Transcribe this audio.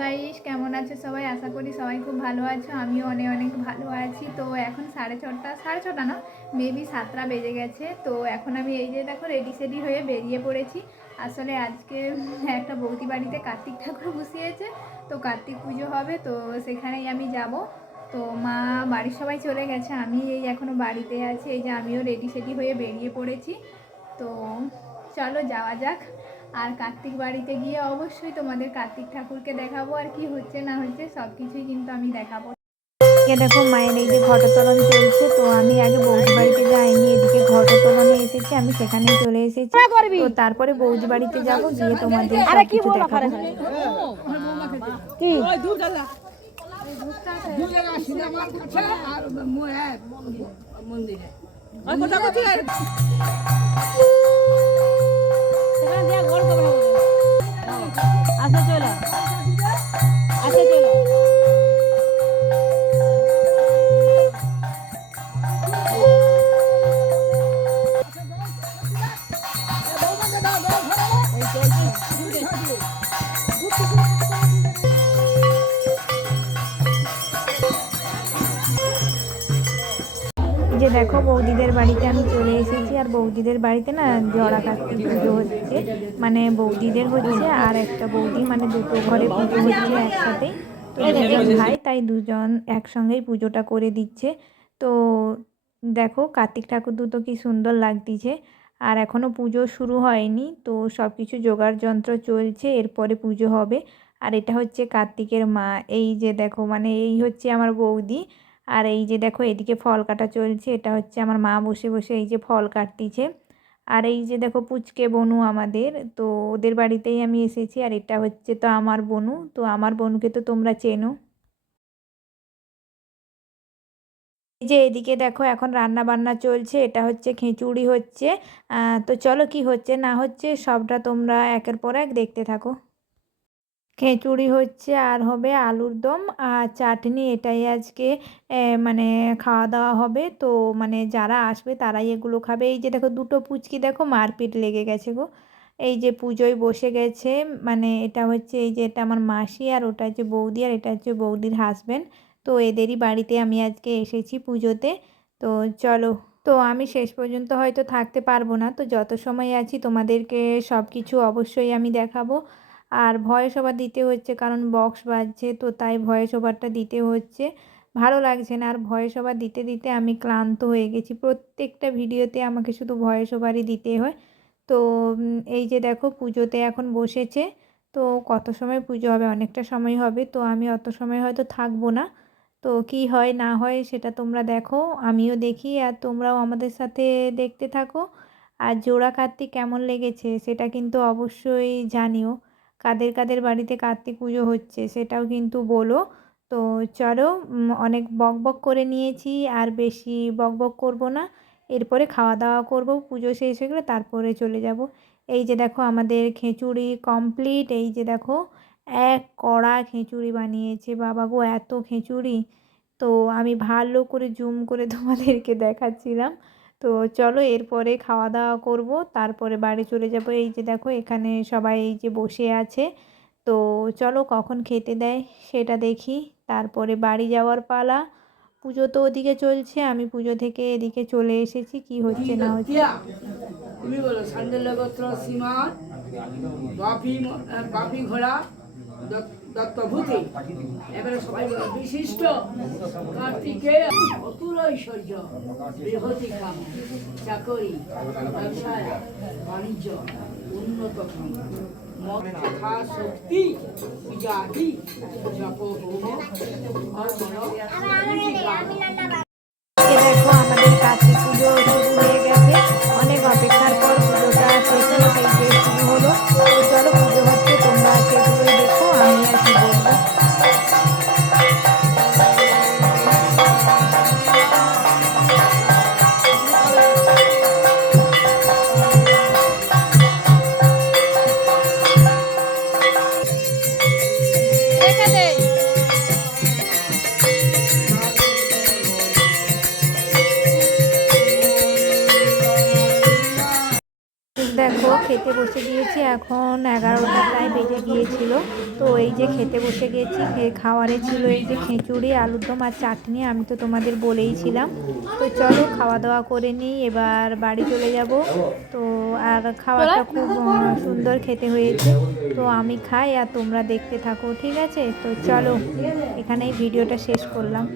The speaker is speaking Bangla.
গাইস, কেমন আছো সবাই? আশা করি সবাই খুব ভালো আছো। আমিও অনেক অনেক ভালো আছি। তো এখন 6:30 না, মেবি 7টা বেজে গেছে। তো এখন আমি এই যে দেখো রেডি সেডি হয়ে বেরিয়ে পড়েছি। আসলে আজকে একটা বৌদি বাড়িতে কার্তিক ঠাকুর বসিয়েছে, তো কার্তিক পুজো হবে, তো সেখানেই আমি যাব। তো মা বাড়ির সবাই চলে গেছে, আমি এই এখনও বাড়িতে আছি। এই যে আমিও রেডি সেডি হয়ে বেরিয়ে পড়েছি। তো চলো যাওয়া যাক। আর কার্তিক বাড়িতে গিয়ে অবশ্যই তোমাদের কার্তিক ঠাকুরকে দেখাবো, আর কি হচ্ছে না হচ্ছে সব কিছুই কিন্তু আমি দেখাবো। দেখো মায়ের এই যে ঘটোত্তোলন চলছে, তো আমি আগে বৌদি বাড়িতে যাইনি, এদিকে ঘটোত্তোলনে এসেছি, আমি সেখানেই চলে এসেছি। তো তারপরে বৌদি বাড়িতে যাব, গিয়ে তোমাদের সব কিছু দেখাবো। আচ্ছা চলো, আচ্ছা চলো। যে দেখো বৌদিদের বাড়িতে আমি চলে এসেছি, আর বৌদিদের বাড়িতে না জড়া কার্তিক পুজো হচ্ছে, মানে বৌদিদের হচ্ছে আর একটা বৌদি, মানে দুটো ঘরে পুজো হচ্ছে একসাথেই। তো দুজন ভাই, তাই দুজন একসঙ্গেই পুজোটা করে দিচ্ছে। তো দেখো কার্তিক ঠাকুর দুটো কি সুন্দর লাগতিছে। আর এখনও পুজো শুরু হয়নি, তো সব কিছু জোগাড় যন্ত্র চলছে, এরপরে পুজো হবে। আর এটা হচ্ছে কার্তিকের মা। এই যে দেখো, মানে এই হচ্ছে আমার বৌদি। আর এই যে দেখো এদিকে ফল কাটা চলছে, এটা হচ্ছে আমার মা বসে বসে এই যে ফল কাটতিছে। আর এই যে দেখো পুচকে বনু আমাদের, তো ওদের বাড়িতেই আমি এসেছি। আর এটা হচ্ছে তো আমার বনু, তো আমার বনুকে তো তোমরা চেনো। এই যে এদিকে দেখো এখন রান্না বান্না চলছে, এটা হচ্ছে খিচুড়ি হচ্ছে। তো চলো কি হচ্ছে না হচ্ছে সবটা তোমরা একের পর এক দেখতে থাকো। খিচুড়ি হচ্ছে, আর হবে আলুর দম আর চাটনি, এটাই আজকে মানে খাওয়া দাওয়া হবে। তো মানে যারা আসবে তারাই এগুলো খাবে। এই যে দেখো দুটো পুচকি দেখো মারপিট লেগে গেছে গো। এই যে পুজোয় বসে গেছে, মানে এটা হচ্ছে এই যে এটা আমার মাসি, আর ওটা হচ্ছে বৌদি, আর এটা হচ্ছে বৌদির হাজব্যান্ড। তো এদেরই বাড়িতে আমি আজকে এসেছি পুজোতে। তো চলো, তো আমি শেষ পর্যন্ত হয়তো থাকতে পারবো না, তো যত সময় আছি তোমাদেরকে সব কিছু অবশ্যই আমি দেখাবো। আর ভয়েস ওভার দিতে হচ্ছে, কারণ বক্স বাজছে, তো তাই ভয়েস ওভারটা দিতে হচ্ছে। ভালো লাগছে না, আর ভয়েস ওভার দিতে দিতে আমি ক্লান্ত হয়ে গেছি। প্রত্যেকটা ভিডিওতে আমাকে শুধু ভয়েস ওভারই দিতে হয়। তো এই যে দেখো পুজোতে এখন বসেছে। তো কত সময় পুজো হবে, অনেকটা সময় হবে, তো আমি অত সময় হয়তো থাকবো না। তো কি হয় না হয় সেটা তোমরা দেখো, আমিও দেখি, আর তোমরাও আমাদের সাথে দেখতে থাকো। আর জোড়া কার্তিক কেমন লেগেছে সেটা কিন্তু অবশ্যই জানিও। কাদের কাদের বাড়িতে কার্তিক পুজো হচ্ছে সেটাও কিন্তু বলো। তো চলো, অনেক বক বক করে নিয়েছি, আর বেশি বক বক করবো না। এরপরে খাওয়া দাওয়া করব, পুজো শেষ হয়ে গেলে তারপরে চলে যাব। এই যে দেখো আমাদের খিচুড়ি কমপ্লিট। এই যে দেখো এক কড়া খিচুড়ি বানিয়েছে, বাবা গো এত খিচুড়ি। তো আমি ভালো করে জুম করে তোমাদেরকে দেখাচ্ছিলাম। তো চলো এরপরে খাওয়া দাওয়া করব, তারপরে বাড়ি চলে যাব। এই যে দেখো এখানে সবাই এই যে বসে আছে। তো চলো কখন খেতে দেয় সেটা দেখি, তারপরে বাড়ি যাওয়ার পালা। পুজো তো ওদিকে চলছে, আমি পুজো থেকে এদিকে চলে এসেছি, কি হচ্ছে না হচ্ছে। তুমি বলো সান্ডেল গোত্র সীমান বাপি বাপি ঘোড়া দত্তভূতি। এবারে সবাই বলো বিশিষ্ট কার্তিকে অতুল ঐশ্বর্য বৃহতি কাম চাকরি ব্যবসায় বাণিজ্য উন্নত যথা শক্তি পূজাহি জপ হোম দেখো আমাদের কার্তিক পুজো শুরু হয়ে গেছে, অনেক অপেক্ষার পর পুজোটা শেষ হলো, এই যে শুরু হলো। তো চলো পুজো হচ্ছে, তোমরা সেগুলোই দেখো, আমি আর কি বলবো। দেখো খেতে বসে গিয়েছি, এখন 11টা প্রায় বেজে গিয়েছিল। তো এই যে খেতে বসে গেছি, খাওয়ারে ছিল এই যে খিচুড়ি, আলুর দম আর চাটনি, আমি তো তোমাদের বলেইছিলাম। তো চলো খাওয়া দাওয়া করে নিই, এবার বাড়ি চলে যাব। তো আর খাবারটা খুব সুন্দর খেতে হয়েছে। তো আমি খাই আর তোমরা দেখতে থাকো, ঠিক আছে? তো চলো এখানেই ভিডিওটা শেষ করলাম।